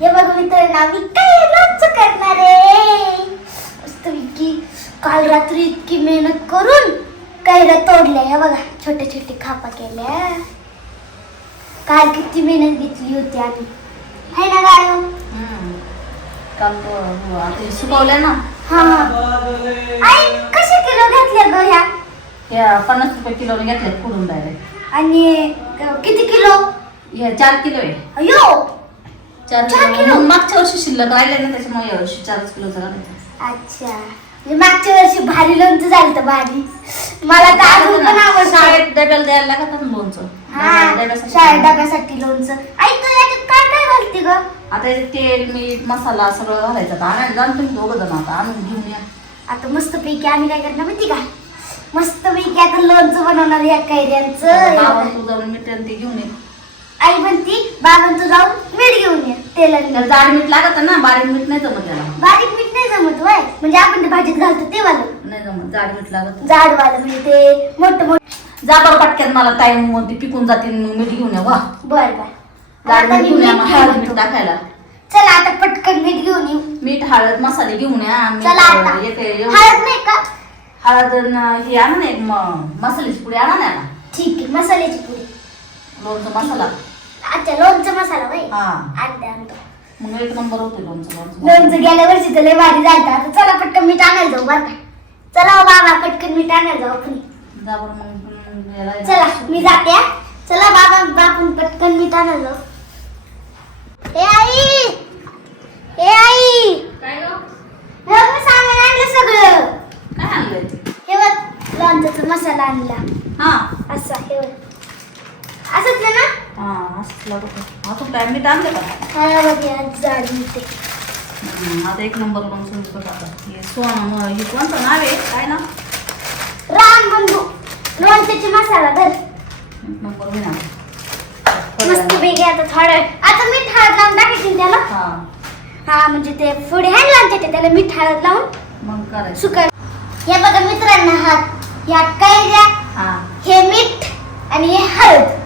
हे बघ मित्रांनो मी काय लोणचं करणार आहे? मस्तपैकी काल रात्री इतकी मेहनत करून कैऱ्या तोडल्या. हे बघा छोटे छोटे खापा केल्या. काल किती मेहनत घेतली होती आम्ही. है ना गाय हम्म. काल हो, आता सुकवल्या ना. हा. आई कसे किलो घेतल्या ग ह्या? या पन्नास रुपये किलोने घेतल्यात डायरेक्ट आणि किती किलो? हे चार किलो आहे. अयो चार चार किलो. मागच्या वर्षी शिल्लक राहिले ना त्याच्यामुळे या वर्षी चारच किलोचा घालायचा अच्छा. म्हणजे मागच्या वर्षी भारी लोणचं झालं भारी. मला तर अजून पण आवडतं. शाळेत डब्याला द्यायला लागत ना लोणचं. हा डब्याला- डब्यासाठी. शाळेत डब्यासाठी. लोणचं. आई तू याच्यात काय काय घालते ग? आता तेल मीठ मसाला सगळं घालायचं आता. आणायला जाऊन तुम्ही दोघं जण आता. आणून घेऊन या. आता मस्त पैकी आम्ही काय करणार माहिती का? मस्त पैकी आता लोणचं बनवणार या कैऱ्यांचं. बाबा तू जाऊन मीठ आणि ते घेऊन ये. आई म्हणती बाबां तू जाऊन मीठ घेऊन ये तेलाने. त्याला जाड मीठ लागत ना बारीक मीठ नाही जमत त्याला. बारीक मीठ नाही जमत वय. म्हणजे आपण ते भाजीत घालतो ते वालं नाही जमत जाड मीठ लागत जाड वालं म्हणजे ते मोठं मोठं. जा बरं पटक्यात मला टाइम ती पिकून जातील मीठ घेऊन या वा. बर बर. जाड आता मीठ मी घेऊन या मीठ मग हळद मीठ घालतो. टाकायला. चला आता पटकन मीठ घेऊन येऊ. मीठ हळद मसाले घेऊन या चला आता. हळद नाही का? हळद हे आणा ना एक म- मसाल्याची पुडी आणा ना. ठीक आहे मसाल्याची पुडी. लोणचं मसाला. अच्छा लोणचं मसाला बाई. हा. आणते आणतो. मग एक नंबर होते लोणचं लोणचं लोणचं गेल्या वर्षी तर लय भारी झालं आता चला पटकन मीठ आणायला जाऊ बरं का. चला हो बाबा पटकन मीठ आणायला जाऊ आपण. जा बरं मग हम्म, याला- चला मी जाते हा. चला बाबा बापून पटकन मीठ आणायला जाऊ. हे आई! हे आई! काय गं? हे बघ, मी सामान आणलं सगळं. काय आणलंय? हे बघ लोणच्याचा मसाला आणला. हा. असा हे बघ. असंच ना हा काय मीठ आणलं का? जाड. हम्म, आता एक नंबर विकत आता. हे सोन हे कोणतं नाव आहे? काय ना बंधू. लोणच्याचे मसाला एक नंबर मस्त आता थोडं आता मीठ हळद लावून टाकायची ना त्याला? हा. हा म्हणजे ते त्याला मीठ हळद लावून. मग करायचं. सुका हे बघा मित्रांना हात ह्या कैऱ्या हा. हे मीठ आणि हे हळद.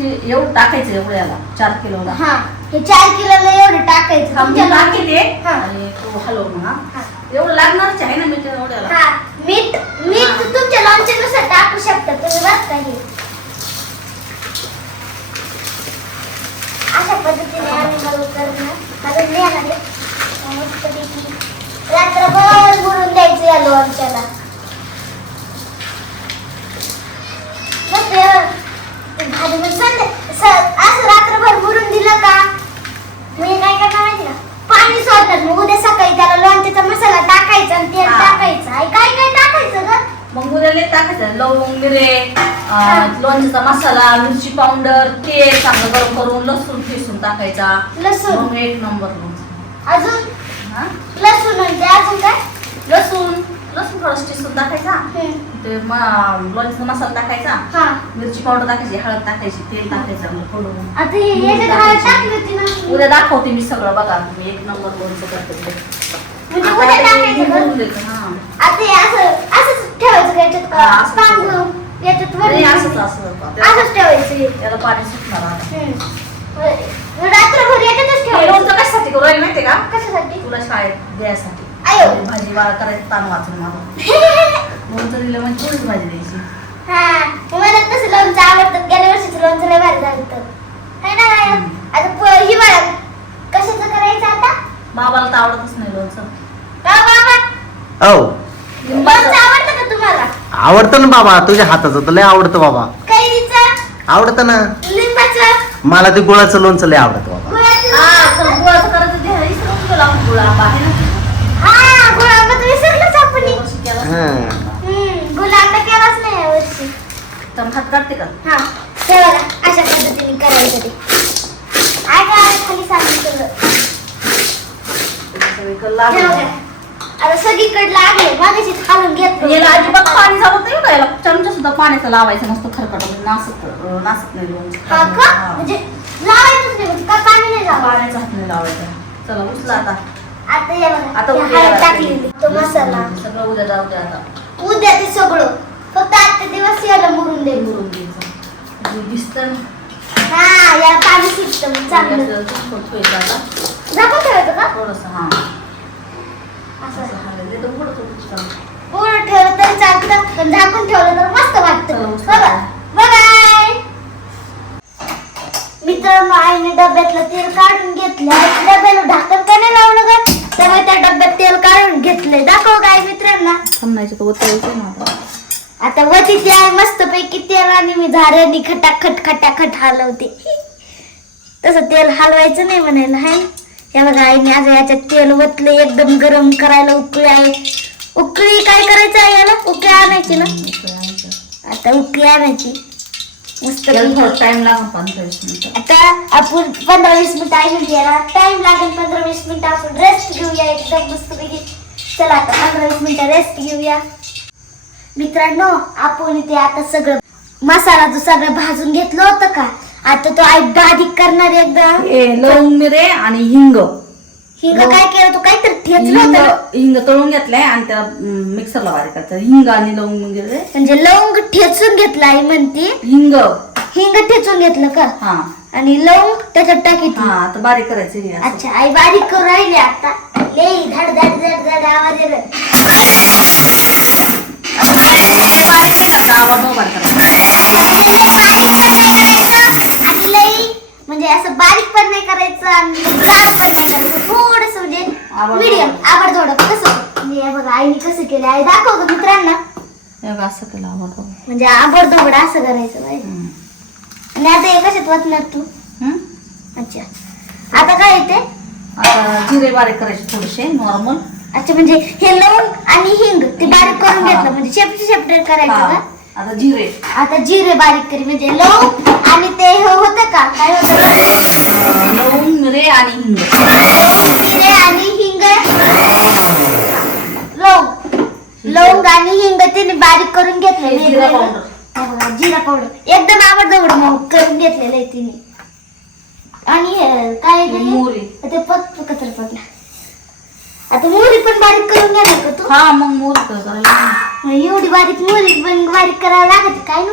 एवढं टाकायचं एवढं याला चार किलोला हा हे चार किलोला एवढं टाकायचं तुमच्या टाकी ते हा. आणि तू हलव म्हणा. हा. एवढं लागणारच आहे ना मीठ एवढ्याला हा मीठ मीठ. तुमच्या लोणच्यानुसार टाकू शकता तुम्ही बघ का हे? अशा पद्धतीने आम्ही हळू करणार. आणणार मस्तपैकी रात्रभर मुरून द्यायचं या लोणच्याला. भाजी पण संध्या- असं रात्रभर मुरून दिलं का? मी काय करणार माहिती का? पाणी सोडणार. मग उद्या सकाळी त्याला लोणच्याचा मसाला टाकायचा आणि तेल हा. टाकायचं. आणि काय काय टाकायचं ग? मग उद्या लय टाकायचं. लवंग मिरे अं, लोणच्याचा मसाला मिरची पावडर तेल चांगलं गरम करून लसूण ठेसून टाकायचा. लसूण. मग एक नंबर लोणचं. अजून? हा? लसूण म्हणजे अजून काय? लसूण. लसूण थोडं ठेसून टाकायचा. ते म- लोणच्याचा मसाला टाकायचा. हा. मिरची पावडर टाकायची हळद टाकायची तेल टाकायचं हे उद्या दाखवते मी सगळं बघा तुम्ही एक नंबर लोणचं करते. म्हणजे असंच ठेवायचं. त्याला पाणी सुटणार. रात्रभर याच्यातच ठेवायचं लोणचं कशासाठी करू माहितीये का? कशासाठी? तुला शाळेत द्यायसाठी. आयो. भाजी वाळ करायचं ताण वाचून मला लोणचं दिलं म्हणजे थोडीच भाजी द्यायची. हा मला तसं लोणचं आवडतं. गेल्या वर्षीचं लोणचं लय भारी झालं होतं. है ना. आता कशाचं करायचं आता? बाबाला तर आवडतच नाही लोणचं. का बाबा? औ. लोणचं आवडतं का तुम्हाला? आवडतं ना बाबा तुझ्या हाताचं तर लय आवडतं बाबा. आवडतं ना. लिंबाचं? मला ते गुळाचं लोणचं लय आवडतं बाबा गुळाचं हा चल गुळाचं करायचं जे विसरून गेलो आपण गुळ आंबा आहे ना हा गुलाब विसरलंच आपण हे. वर्षी केला हा. हम्म, गुलाब तर केलाच नाही यावर्षी तर हात काढते का? हा. बघा अशा पद्धतीने करायचं ते. काय खाली सांगितलं सगळीकडे हे लागलं. बघा. आता सगळीकडे लागले मागाशी खालून याला अजिबात पाणी जावत नाही का याला? चमचा सुद्धा पाण्याचं लावायचं मस्त खरकट म्हणजे नासत अं, नासत नाही लोणचं. हा का? हा. म्हणजे लावायचंच नाही म्हणजे का पाणी नाही लावा पाण्याचा हात नाही लावायचा. चला उचला आता. आता हे बघा आता हे उद्या हळद रात्री. टाकलेली तो मसाला. सगळं उद्या जाऊ दे आता. उद्या ते सगळं. फक्त आजच्या दिवस याला मुरून दे मुरून जे दिसतं हा याला पाणी मग चांगलं. चटपट ठेवायचं आता थोडस हा. असं. ते. पूर्ण ठेवलं तरी चालतं. पण झाकून ठेवलं तर मस्त वाटतं. चला, बघा. बाय मित्रांनो आईने डब्यातलं तेल काढून घेतलं. डब्याला ढाकण का नाही लावलं का त्यामुळे त्या डब्यात तेल काढून घेतलंय. दाखव काय मित्रांना. समजायचं तर उतरायचं ना आता. वती ती आहे मस्त पैकी तेल आणि मी झाऱ्यानी खटाखट खटाखट हलवते. तसं तेल हलवायचं नाही म्हणायला हाय. हे बघा आईने आज याच्यात तेल ओतलं एकदम गरम करायला उकळी आहे. उकळी काय करायचं आहे याला? उकळी आणायची ना. आता उकळी आणायची. मस्त टाइम मिनिटं. आता आपण पंधरा वीस मिनिटं ऐकून घ्यायला टाइम लागेल पंधरा वीस मिनिटं आपण रेस्ट घेऊया. एकदम मस्त पैकी चला आता पंधरा वीस मिनिटं रेस्ट घेऊया. मित्रांनो आपण इथे आता सगळं मसाला जो सगळं भाजून घेतलं होतं का? आता तो आई बारीक करणार एकदम हे लवंग मिरे आणि हिंग. हिंग काय केलं तू? काहीतरी ठेचलं हिंग होतं ना? हिंग तळून घेतलाय आणि त्याला मिक्सरला बारीक करायचं हिंग आणि लवंग मिरे म्हणजे लवंग ठेचून घेतलं आई म्हणती. हिंग. हिंग ठेचून घेतलं का? हा. आणि लवंग त्याच्यात टाकीतली हा आता बारीक करायचं हे असं. अच्छा आई बारीक करून राहिली आता. लई धड धड धड धड आवाज आता बारीक हे बारीक नाही करायचं, आवाज मोबाईल करायचा आणि लई म्हणजे असं बारीक पण नाही करायचं आणि जाड पण नाही करायचं. थोडस म्हणजे आवड मीडियम आवड थोडं कसं? म्हणजे बघा आईने कसं केलं? आई दाखवतो मित्रांना. हे बघ, असं केलं आवडतो म्हणजे आवड असं करायचं. आणि आता हे कशात वाचणार तू? अच्छा. आता काय येते आता जिरे बारीक करायचे थोडेसे नॉर्मल अच्छा म्हणजे हे लवंग आणि हिंग ते बारीक करून घेतलं म्हणजे शेपटी सेपरेट करायचं का? आता जिरे. आता जिरे बारीक करी म्हणजे लवंग आणि ते हे होतं का? काय होतं? लवंग मिरे आणि हिंग. जिरे आणि हिंग. लवंग. लवंग आणि हिंग तिने बारीक करून घेतले हे जिरा powder. जिरा पावडर. एकदम आवडतं मग करून घेतलेलं आहे तिने. आणि हे काय हे ते? मोहरी. ते पक कचरा पडला आता मोहरी पण बारीक करून घेणार का तू. हा मग मोर करायला एवढी बारीक मोहरी पण बारीक करायला लागत काय ना?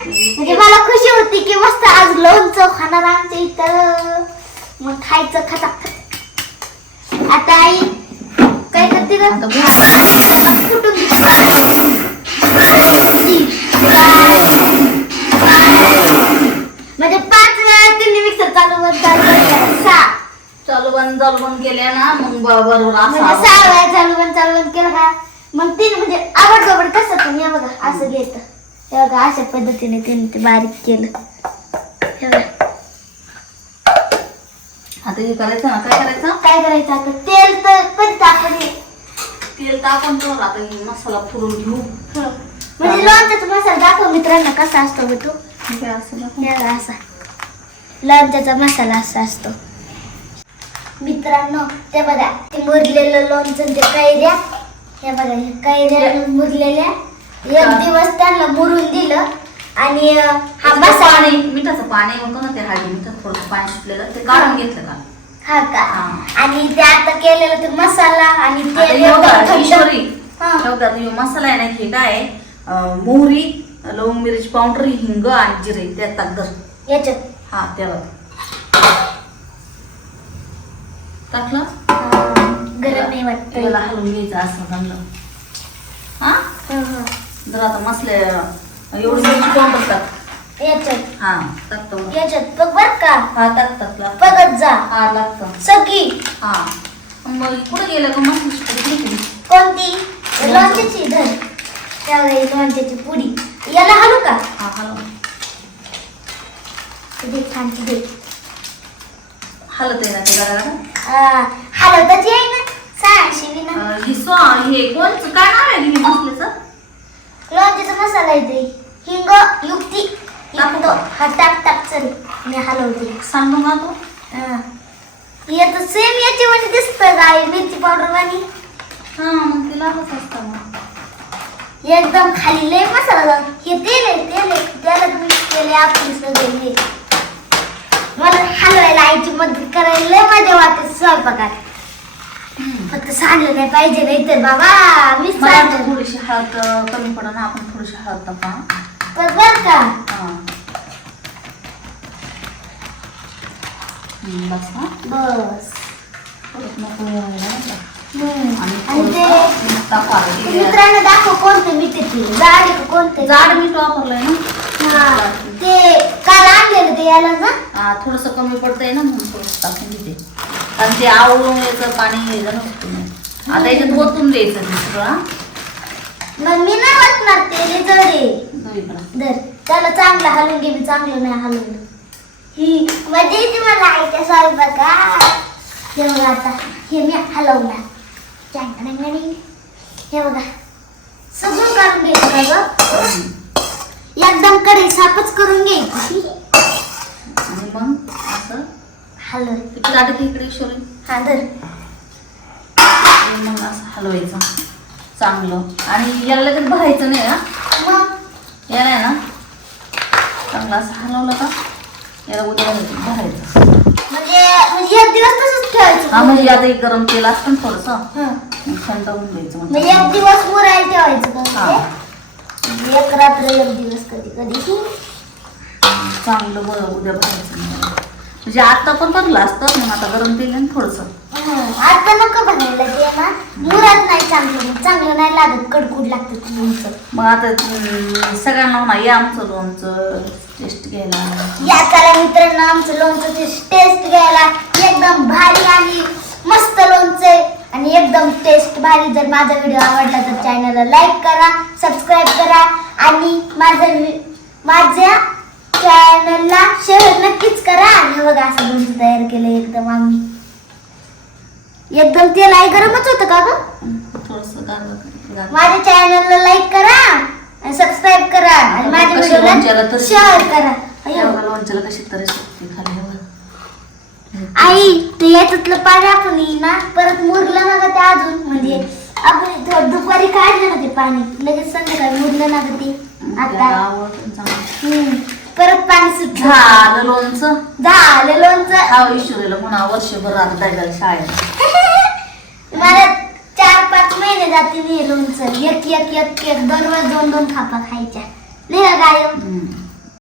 म्हणजे मला खुशी होती की मस्त आज लोणचं खाणार आमच्या इथं. मग खायचं खटाखट. आता आई काय करते ग? आता मोहरी. म्हणजे पाच वेळा त्यांनी मिक्सर चालू बंद चालू. सहा. चालू बंद चालू बंद केल्या ना मग बरोबर म्हणजे. सहा वेळा चालू बंद चालू बंद केलं का मग तिने म्हणजे आवड आवड कसं पण हे बघा असं घेत हे बघा अशा पद्धतीने तिने ते बारीक केलं हे बघा. आता हे करायचं ना काय करायचं काय करायचं आता तेल तर पण टाकून हे. तेल टाकून ठेवून आता हे मसाला फुरून घेऊ हं. म्हणजे लोणच्याचा मसाला दाखव मित्रांना कसा असतो ग तू असं. हे बघा असा लोणच्याचा मसाला असा असतो मित्रांनो ते बघा ते मुरलेलं लोणचं ते कैऱ्या. हे बघा हे कैऱ्या मुरलेल्या. एक दिवस त्यांना मुरून दिलं आणि हा मसाला पाणी मिठाचं पाणी होतं ना ते हळदी मिठात थोडं पाणी सुटलेलं ते काढून घेतलं का? हा का? हा. आणि ते आता केलेलं ते मसाला आणि आता तेल थंड. हा. मसाला आहे ना हे काय आहे? अं, मोहरी लवंग मिरची पावडर हिंग आणि जिरे त्यात टाक धर याच्यात. हा त्याला टाकलं? गरम नाही वाटत त्याला हलवून घ्यायचं असं जमलं हा? जर आता मसले एवढी मिरची पावडर टाक याच्यात. हा टाकतो. याच्यात. बघ बर का. हा. बघत जा. हा लागतं सगळी. हा. मग कुठे गेलं का मस्त कोणती? लोणच्याची धर. त्यावेळी लोणच्याची पुडी. याला हलू का? हा हलव. दे खांची दे. हलत आहे ना ते. आ, हलवताची आहे ना. सांगशी मी ना. अं, हे सो हे कोणचं? काय नाव आहे हे मसल्याचं? लोणच्याचा मसाला येते हिंग युक्ती युक्त हा टाक टाक चल. मी हलवते. सांग मग तू? हा. याचं सेम याची म्हणजे दिसतं गाय मिरची पावडर वाणी? हा मग तिला कसं असतं मग एकदम खाली लय मसाला जाऊन हे तेल आहे तेल आहे. त्याला मिक्स केले आपण सगळे मदत करायला लय मजा वाटते स्वयंपाकात. फक्त सांगलं नाही पाहिजे नाही तर बाबा मी मला वाटतं थोडीशी हळद कमी पडा ना आपण थोडीशी हळद टाका पण बर का. हा. हम्म, बस हा. बस. परत नको व्हायला नाही का? हम्म. आणि आणि ते थोडंसं. मित्रांनो दाखव कोणते मीठ आहे ते जाड आहे का कोणते? जाड मीठ वापरलंय ना. हा. ते काल आणलेलं ते याला ना? हा थोडस कमी पडतंय ना म्हणून टाकून देते कारण ते आवळून याचं पाणी हे नाही. आता याच्यात ओतून द्यायचं ते सगळं हा. मग मी नाही वाटणार ते जड त्याला चांगलं हलवून घे मी चांगलं नाही हलवलं ही मजा येते मला आईच्या स्वयंपाका हे बघा आता हे मी हलवणार. चांगलं हे बघा. सगळं काढून घ्यायचं का. एकदम कडे सापच करून घ्यायची. आणि मग? हलव ते प्लाट इकडे शोरी हा धर. मग असं हलवायचं. चांगलं. आणि याला लगेच भरायचं नाही हा याला ना? चांगलं असं हलवलं का? याला उद्या भरायचं. म्हणजे म्हणजे एक दिवस तसंच ठेवायचं. हा म्हणजे आता एक गरम तेल असतं ना थोडंसं. हं. थंड होऊन द्यायचं म्हणजे म्हणजे एक दिवस मुरायला ठेवायचं का हा. ते? म्हणजे एक रात्र एक दिवस कधी कधी चांगलं बरं उद्या भरायचं. म्हणजे आता पण भरलं असतं पण आता गरम ना थोडंसं. आता नको बनायला ते ना. मुरात नाही चांगलं चांगलं नाही लागत कडकुड लागतं लोणचं मग आता सगळ्यांना म्हणा या आमचं लोणचं टेस्ट घ्यायला. या चला मित्रांनो आमचं लोणचं टेस्ट घ्यायला. एकदम भारी आणि मस्त लोणचं. आहे आणि एकदम टेस्ट भारी. जर माझा व्हिडिओ आवडला तर चॅनलला लाईक करा सबस्क्राईब करा. आणि माझं माझ्या चॅनलला शेअर नक्कीच करा. आणि हे बघा असं लोणचं तयार केलं एकदम आम्ही. एकदम तेल आहे गरमच होतं का ग? थोडंसं माझ्या चॅनलला लाईक करा आणि सबस्क्राईब करा. आणि माझ्या व्हिडिओला शेअर करा. लोणच्याला कशी तरी खाली आई ते याच्यातलं पाणी आपण येईल ना? परत मुरलं ना ग ते अजून. म्हणजे आपण दुपारी काढलं ना ते पाणी. लगेच संध्याकाळी मुरलं ना ग ते. आता. परत पाणी सुटलं. झालं लोणचं. झालं लोणचं. हा ईश्वरीला म्हणा वर्षभर आता जायला शाळेत. मला चार पाच महिने जातील हे लोणचं. एक एक एक एक दररोज दोन दोन खापा खायच्या. नाही का गाय हम्म.